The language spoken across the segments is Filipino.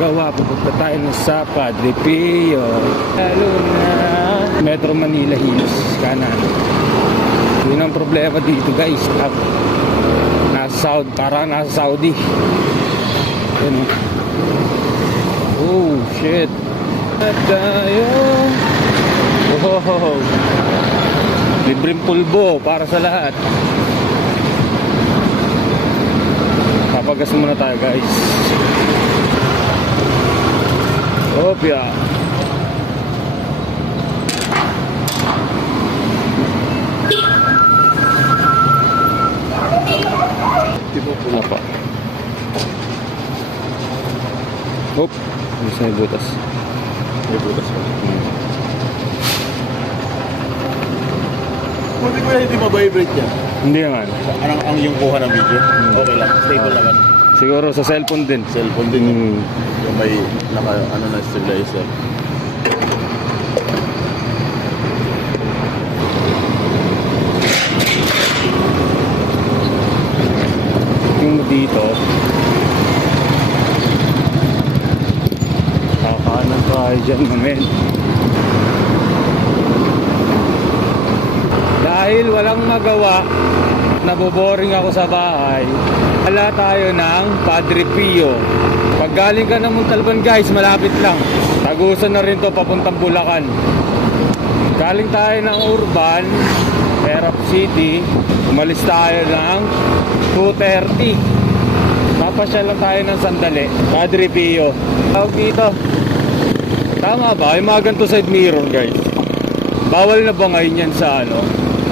magawa, pupunta tayo sa Padre Pio, lalo na Metro Manila Hills, kanan. Yun ang problema dito guys, parang nasa Saudi. Yun. Oh shit, at tayo, oh, libreng pulbo para sa lahat. Papagas muna tayo guys. Opya. Apa? Hop, bisa may butas. May butas pa. Hindi ma-vibrate yan. Hindi naman. Ang yung kuha ng video? Okay lang, stable naman. Siguro sa cellphone din. Cellphone din yung may na stabilizer. Yung dito, kakanan tayo dyan namin. Dahil walang magawa, naboboring ako sa bahay, wala tayo ng Padre Pio. Pag galing ka ng Montalban guys, malapit lang. Tagusan na rin to papuntang Bulacan. Galing tayo ng Urban, Erap City, umalis tayo ng 2:30. Papasyal lang tayo ng sandali. Padre Pio. Tawag dito. Tama ba? Yung mga ganito side mirror guys. Bawal na ba ngayon yan sa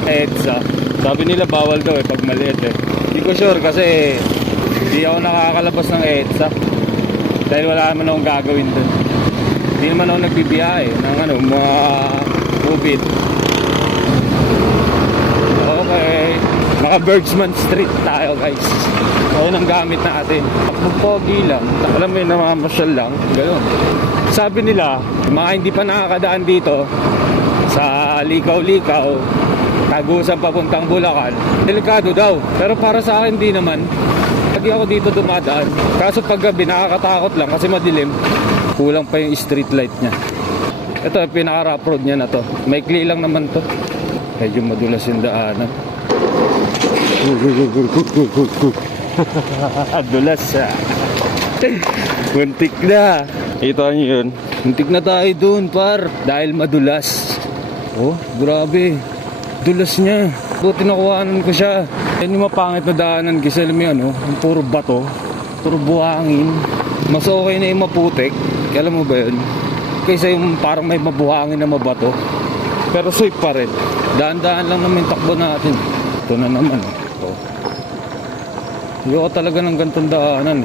EDSA? Sabi nila bawal daw pag maliit Hindi ko sure kasi hindi ako nakakalabas ng EDSA. Dahil wala naman akong gagawin dun. Hindi naman ako nagbibiyahe ng mga COVID. Okay, naka Bergsman Street tayo guys. Ayun ang gamit natin. Pogi lang. Alam mo yun, namamasyal lang. Ganun. Sabi nila, mga hindi pa nakakadaan dito sa Likaw-Likaw, Tagusan papuntang Bulacan, delikado daw. Pero para sa akin di naman. Lagi ako dito dumadaan. Kaso pag gabi nakakatakot lang kasi madilim. Kulang pa yung street light niya. Ito pinaka-rough road niya na to. Maikli lang naman to. Medyo madulas yung daanan. Dulas muntik na. Kita nyo yun. Muntik na tayo dun par. Dahil madulas. Oh grabe. Dulas niya. Buti nakuhanan ko siya. Yan yung mapangit na daanan kasi alam mo yan yung puro bato, puro buhangin. Mas okay na yung maputik. Alam mo ba yun? Kaysa yung parang may mabuhangin na mabato. Pero safe pa rin. Daan-daan lang naman yung takbo natin. Ito na naman ito. Ayoko talaga ng gantong daanan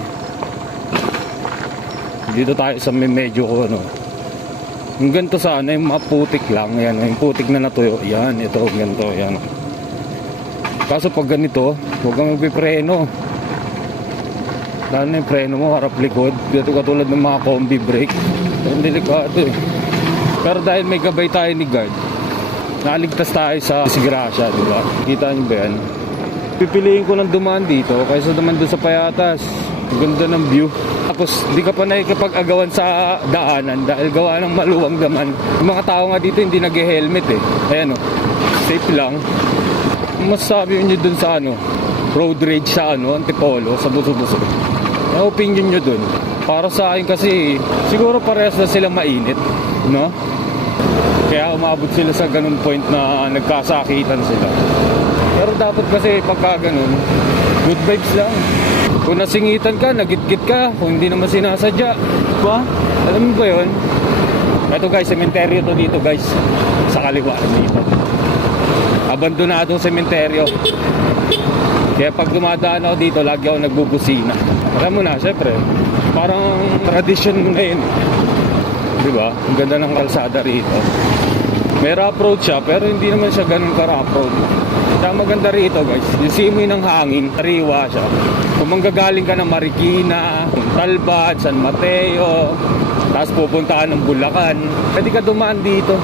Dito tayo sa medyo ko yung ganito sana yung maputik lang. Yan, yung putik na natuyo. Yan, ito, ganito, yan. Kaso pag ganito, huwag kang magpipreno. Lalo na yung preno mo, harap likod. Dito katulad ng mga combi brake. Ang delikado Pero dahil may gabay tayo ni guard, nakaligtas tayo sa disgrasya, diba? Kita nyo ba yan? Pipiliin ko ng dumaan dito kaysa naman doon sa Payatas. Ang ganda ng view. Tapos hindi ka pa nakikipag-agawan sa daanan dahil gawa ng maluwang daman. Yung mga tao nga dito hindi nag-helmet Ayan safe lang. Masasabi nyo dun sa road rage sa Antipolo, sa Buso-Buso. Ang opinion nyo dun? Para sa akin kasi siguro parehas na sila mainit, no? Kaya umabot sila sa ganun point na nagkasakitan sila. Pero dapat kasi pagka ganun, good vibes lang. Kung nasingitan ka, nagitgit ka, kung hindi naman sinasadya, diba? Alam mo ba yun? Ito guys, sementeryo to dito guys. Sa kaliwa dito. Abandonado sementeryo. Kaya pag dumadaan ako dito, lagi ako nagbubusina. Alam mo na, syempre, parang tradition mo na yun. Diba? Ang ganda ng kalsada rito. May rough road siya, pero hindi naman siya ganun ka-rough road. Kaya maganda rito guys, yung simoy ng hangin, sariwa siya. Kung manggagaling ka ng Marikina, Talbad, San Mateo, tapos pupuntahan ng Bulacan, pwede ka dumaan dito.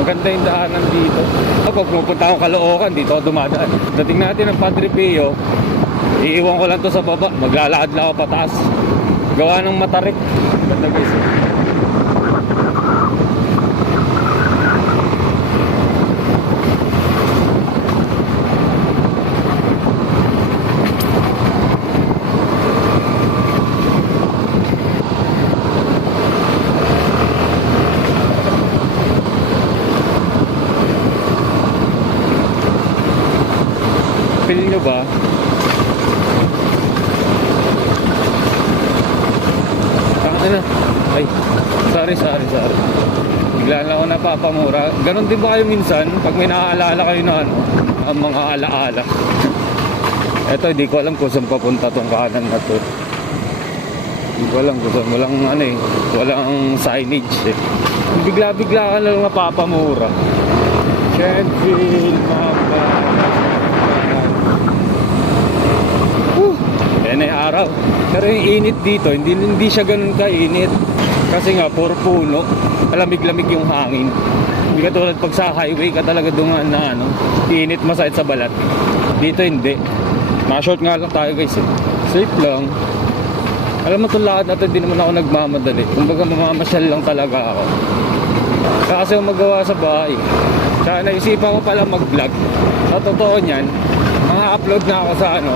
Maganda yung daanan dito. Pag pupunta akong Caloocan, dito ako dumadaan. Dating natin ang Padre Pio, iiwan ko lang to sa baba, maglalakad lang ako pataas. Gawa ng matarik. Ganda guys eh. Feel nyo ba? Na. Ay, sorry. Bigla lang ako napapamura. Ganon din ba kayo minsan pag may naaalala kayo na ano, ang mga alaala? Eto, hindi ko alam kung saan papunta tong kanan na to. Hindi ko alam kung saan. Walang ano eh, walang signage eh. Bigla-bigla ka na lang napapamura. Shenfield, mapa. Yan ay araw. Pero yung init dito, hindi siya ganun kainit. Kasi nga, puro puno. Malamig-lamig yung hangin. Hindi ka tulad pag sa highway ka talaga dungan na ano, init masakit sa balat. Dito hindi. Naka-short nga lang tayo guys eh. Safe lang. Alam mo itong lakad natin, hindi naman ako nagmamadali. Kumbaga mamamasyal lang talaga ako. Kasi yung magawa sa bahay. Kaya naisipan ko pala mag-vlog. Sa totoo niyan, upload na ako sa ano,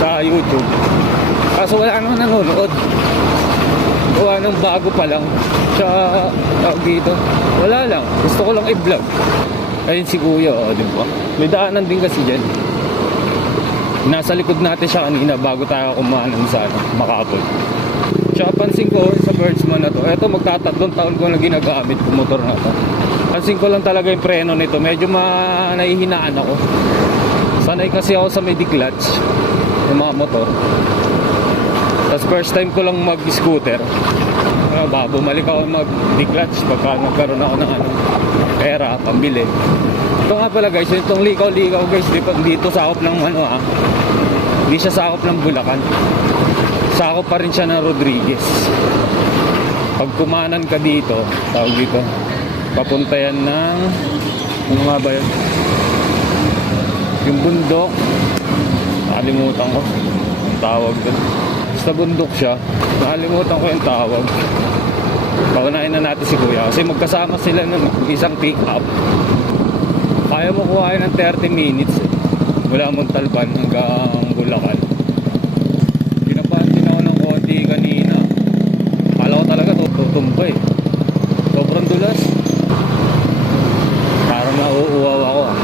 sa YouTube. Kaso wala naman nanonood. Gawa ng bago pa lang. Sa tawag dito. Wala lang. Gusto ko lang i-vlog. Ayun si Kuya, di ba? May daanan din kasi dyan. Nasa likod natin siya kanina bago tayo kumanan sa ano, Makapol. Tsaka pansin ko sa Birdsman na to. Eto magtatatlong taon ko na ginagamit yung motor na to. Pansin ko lang talaga yung preno nito. Medyo nahihinaan ako. Sanay kasi ako sa may clutch yung mga motor. Tapos first time ko lang mag-scooter. Bumalik ako mag-clutch pagka nagkaroon ako ng ano, pera, pambili. Ito nga pala guys, itong likaw-likaw guys, dito sakop ng ano hindi siya sakop ng Bulacan. Sakop pa rin siya ng Rodriguez. Pag kumanan ka dito, tawag dito, papunta yan ng, ano nga ba yun? Yung bundok, nakalimutan ko ang tawag doon. Basta bundok siya, nakalimutan ko yung tawag. Paunahin na natin si Kuya kasi magkasama sila ng isang pick up. Kaya mo kuhain ng 30 minutes eh. Mula Montalban hanggang Bulacan. Pinapahan din ako ng konti kanina. Kala ko talaga tutumba eh. Sobrang dulas. Parang nauuwaw ako ah.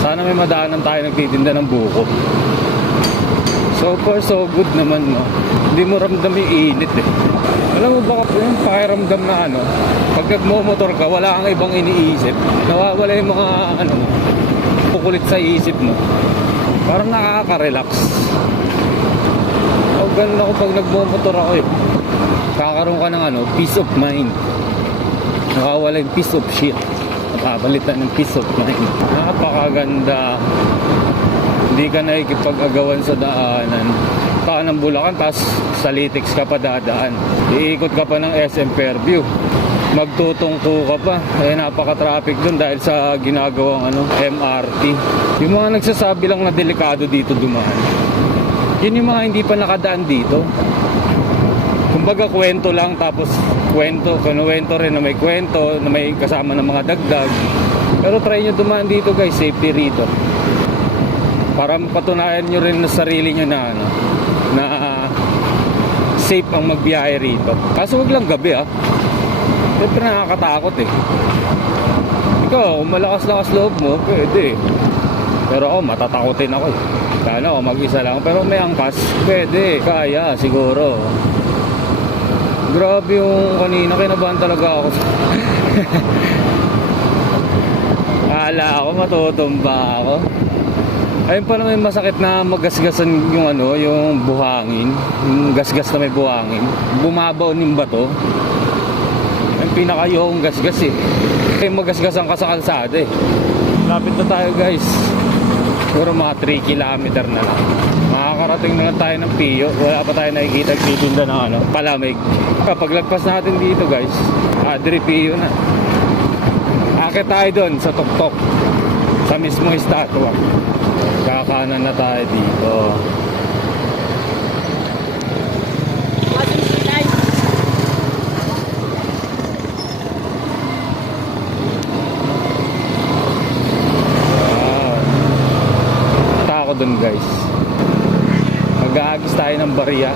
Sana may madaanan tayo nagtitinda ng buko. So far so good naman no. Hindi mo ramdam yung init eh. Alam mo ba yung pakiramdam na ano, pag nagmomotor ka wala kang ibang iniisip, nawawala yung mga ano, kukulit sa isip mo. Parang nakaka-relax. Ganun ako pag nagmomotor ako eh. Kakaroon ka ng ano, peace of mind. Nakawala yung piece of shit. Napapalitan ng peace of mind. Napakaganda. Hindi ka nakikipag-agawan sa daanan. Ka ng Bulacan, tapos sa Litix ka pa dadaan. Iikot ka pa ng SM Fairview. Magtutungko ka pa. Eh, napaka-traffic dun dahil sa ginagawang ano, MRT. Yung mga nagsasabi lang na delikado dito dumaan. Yun yung mga hindi pa nakadaan dito. Kumbaga kwento lang, tapos kinuwento rin na may kwento, na may kasama ng mga dagdag. Pero try nyo dumaan dito guys, safety rito. Para patunayan nyo rin sa sarili nyo na ano, na safe ang magbiyahe rito. Kaso wag lang gabi ah. Siyempre nakakatakot eh. Ikaw, kung malakas-lakas loob mo, pwede. Pero ako, matatakotin ako eh. Kaya ako mag-isa lang. Pero may angkas, pwede. Kaya, siguro. Grabe yung kanina, kinabahan talaga ako. Akala ako, matutumba ako. Ayun pa naman masakit na magasgasan yung ano, yung buhangin. Yung gasgas na may buhangin. Bumabaw yung bato. Yung pinakayong gasgas eh. Kaya magasgasan ka sa kalsada eh. Lapit na tayo guys. Siguro mga 3 kilometer na lang. Makakarating na lang tayo ng Pio. Wala pa tayo nakikita titinda ng ano, palamig. Kapag lagpas natin dito guys, Adri Pio na. Akit tayo doon sa tuktok. Sa mismo estatwa. Kakanan na tayo dito. ako dun guys. Mag-aagis tayo ng barya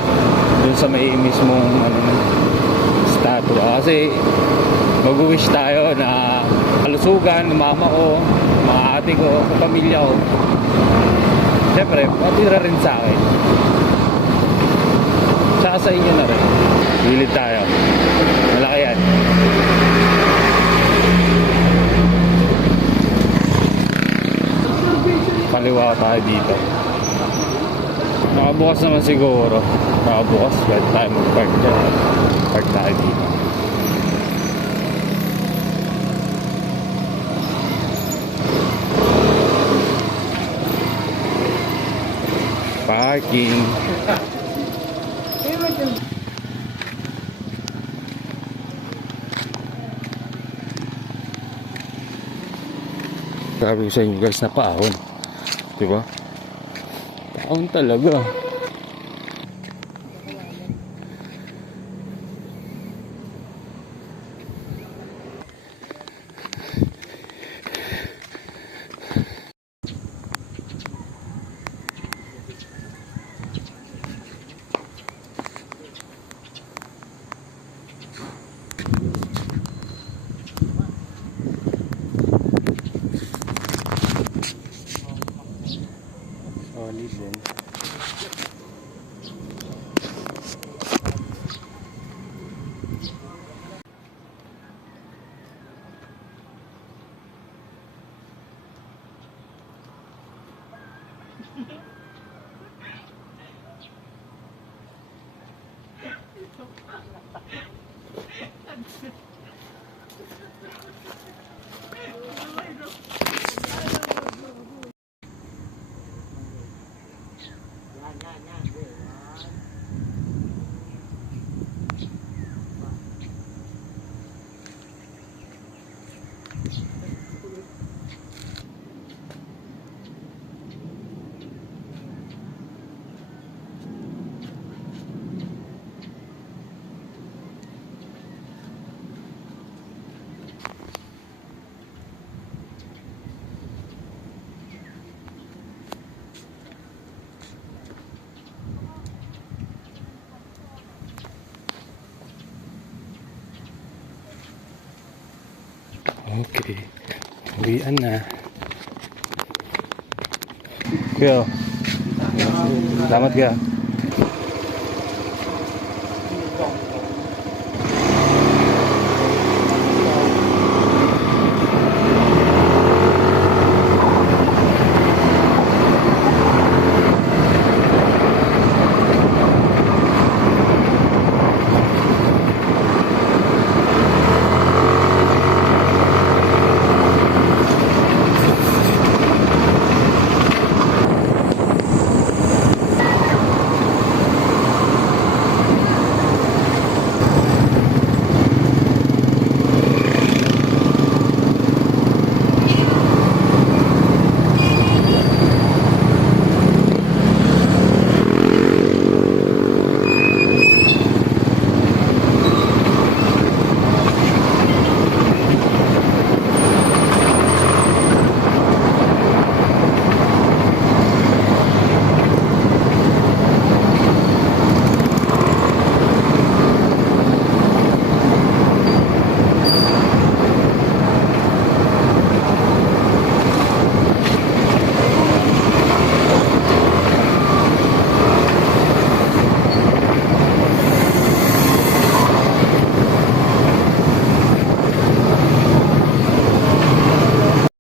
dun sa may mismong statua. Kasi mag-wish tayo na kalusugan ng mama ko, mga ate ko, pamilya ko. Siyempre, patira rin sa akin. Tsaka sa inyo na rin. Bilid tayo. Malaki yan. Kaliwa tayo dito. Nakabukas naman siguro. Nakabukas. Pwede tayo mag-park dyan. Park tayo dito. Parking. Sabi ko sa inyo guys na paahon. Diba? Paahon talaga. Solid din. Okay. Uwian na. Kuya. Salamat ka.